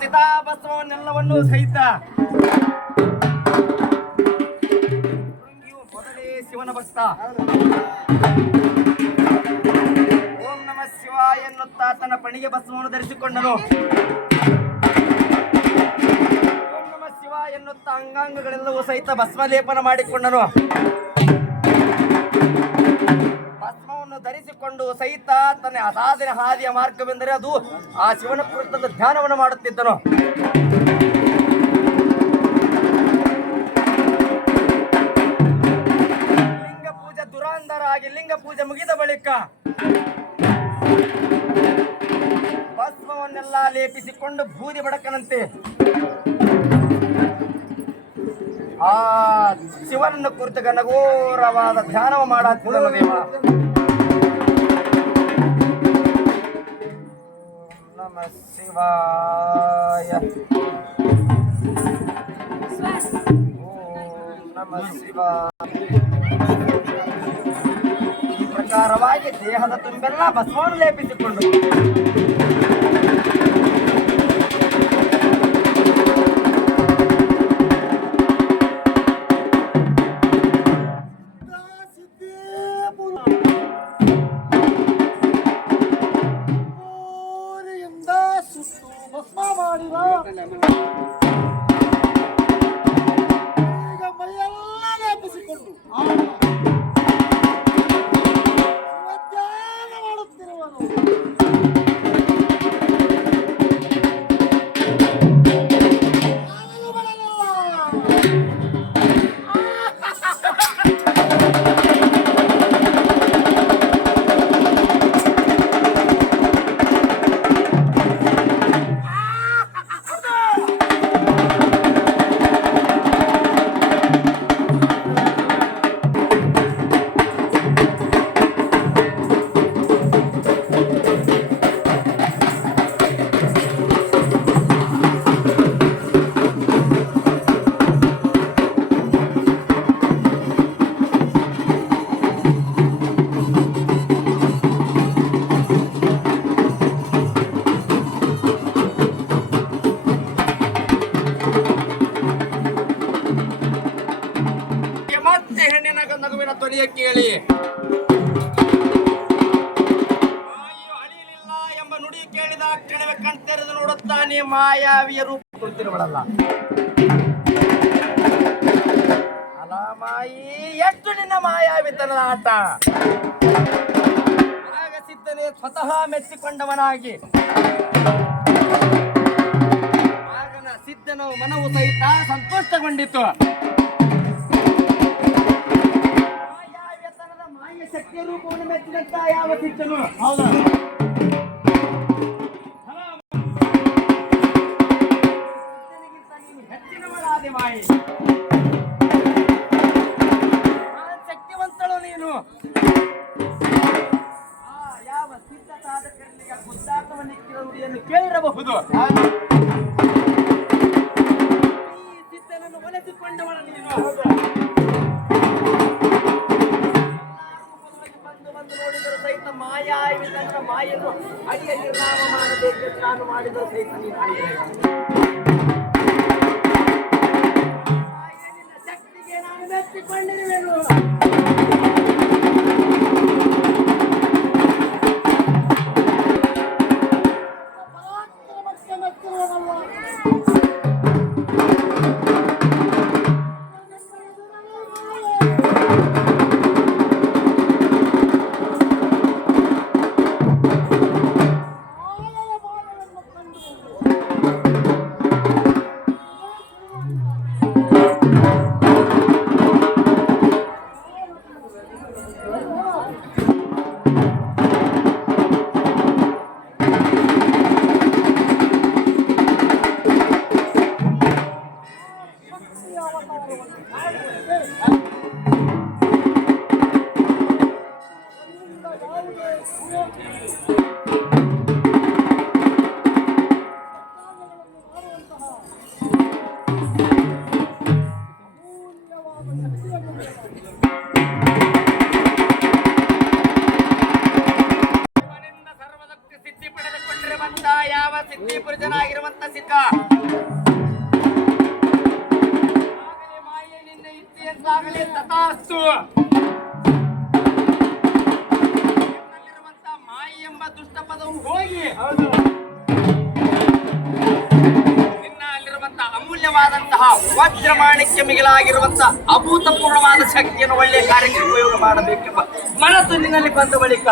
ಚಿತಾಭಸ್ಮವನ್ನೆಲ್ಲವನ್ನೂ ಸಹಿತ ಮೊದಲೇ ಶಿವನ ಭಕ್ತ ಓಂ ನಮ ಶಿವಾಯ ಎನ್ನುತ್ತಾ ತನ್ನ ಪಣಿಗೆ ಭಸ್ಮವನ್ನು ಧರಿಸಿಕೊಂಡನು. ಓಂ ನಮ ಶಿವಾಯ ಎನ್ನುತ್ತಾ ಅಂಗಾಂಗಗಳೆಲ್ಲವೂ ಸಹಿತ ಭಸ್ಮಲೇಪನ ಮಾಡಿಕೊಂಡನು. ಭಸ್ಮವನ್ನು ಧರಿಸಿಕೊಂಡು ಸಹಿತ ತನ್ನ ಅಸಾಧನೆ ಹಾದಿಯ ಮಾರ್ಗವೆಂದರೆ ಅದು ಆ ಶಿವನ ಕುರಿತಂತ ಧ್ಯಾನವನ್ನು ಮಾಡುತ್ತಿದ್ದನು. ಲಿಂಗ ಪೂಜೆ ದುರಾಂಧರ ಆಗಿ ಲಿಂಗ ಪೂಜೆ ಮುಗಿದ ಬಳಿಕ ಭಸ್ಮವನ್ನೆಲ್ಲ ಲೇಪಿಸಿಕೊಂಡು ಬೂದಿ ಬಡಕನಂತೆ ಆ ಶಿವನನ್ನು ಕುರಿತು ಘನಘೋರವಾದ ಧ್ಯಾನವ ಮಾಡುತ್ತಿದ್ದನು ದೇವ. ನಮ ಶಿವಾಯ ಓಂ ನಮ ಶಿವಾಯ. ಈ ಪ್ರಕಾರವಾಗಿ ದೇಹದ ತುಂಬೆಲ್ಲ ಭಸ್ಮವನ್ನು ಲೇಪಿಸಿಕೊಂಡು ಧ್ವನಿಯ ಕೇಳಿ ಅಳಿಯಲಿಲ್ಲ ಎಂಬ ನುಡಿ ಕೇಳಿದ ಕ್ಷಣವೇ ಕಣ್ತೆರೆದು ನೋಡುತ್ತಾನೆ ಮಾಯಾವಿಯ ರೂಪ ಕುಳಿತಿರುವಳಲ್ಲ. ಅಲ ಮಾಯಿ, ಎಷ್ಟು ನಿನ್ನ ಮಾಯಾವಿತನದ ಆಟ. ಆಗ ಸಿದ್ಧನೇ ಸ್ವತಃ ಮೆಚ್ಚಿಕೊಂಡವನಾಗಿ ಆಗನ ಸಿದ್ಧನ ಮನವು ಸಹಿತ ಸಂತೋಷಗೊಂಡಿತು. ಶಕ್ತಿಯ ರೂಪವನ್ನು ಮೆಚ್ಚಿದಂತ ಯಾವ ಸಿದ್ಧನು ಹೌದಾ ಹೆಚ್ಚಿನವಳಾದೆ ಮಾಯಿ. ಶಕ್ತಿವಂತಳು ನೀನು. ಯಾವ ಸಿದ್ಧ ಸಾಧಕರಿಗೆ ಬುದ್ಧಾರ್ಥವನ್ನಿಕ್ಕಿದ ನುಡಿಯನ್ನು ಕೇಳಿರಬಹುದು. ಈ ಸಿದ್ಧನನ್ನು ಒಲಿಸಿಕೊಂಡವಳ ನೀನು. ನೋಡಿದರೂ ಸಹಿತ ಮಾಯಾವಿತನ ಮಾಯನ್ನು ಅಡಿಯ ನಿರ್ನಾಮ ಮಾಡಬೇಕೆಂದು ನಾನು ಮಾಡಿದರೂ ಸಹಿತ ನೀನು ನಿನ್ನ ಶಕ್ತಿಗೆ ನಾನು ಮೆಚ್ಚಿಕೊಂಡಿರುವೆನು. ಮಾನಸಿಕ ಆಗಲೇ ಮಾಯೆ ನಿನ್ನ ಇಚ್ಛೆಯಂತಾಗಲೇ ತಥಾಸ್ತು. ನಿನ್ನಲ್ಲಿರುವಂತ ಮಾಯೆ ಎಂಬ ದುಷ್ಟ ಪದವು ಹೋಗಿ ನಿನ್ನಲ್ಲಿರುವಂತ ಅಮೂಲ್ಯವಾದಂತಹ ವಜ್ರ ಮಾಣಿಕ್ಯ ಮಿಗಿಲಾಗಿರುವಂತಹ ಅಭೂತಪೂರ್ಣವಾದ ಶಕ್ತಿಯನ್ನು ಒಳ್ಳೆಯ ಕಾರ್ಯಕ್ಕೆ ಉಪಯೋಗ ಮಾಡಬೇಕೆಂಬ ಮನಸ್ಸು ನಿನ್ನಲ್ಲಿ ಬಂದ ಬಳಿಕ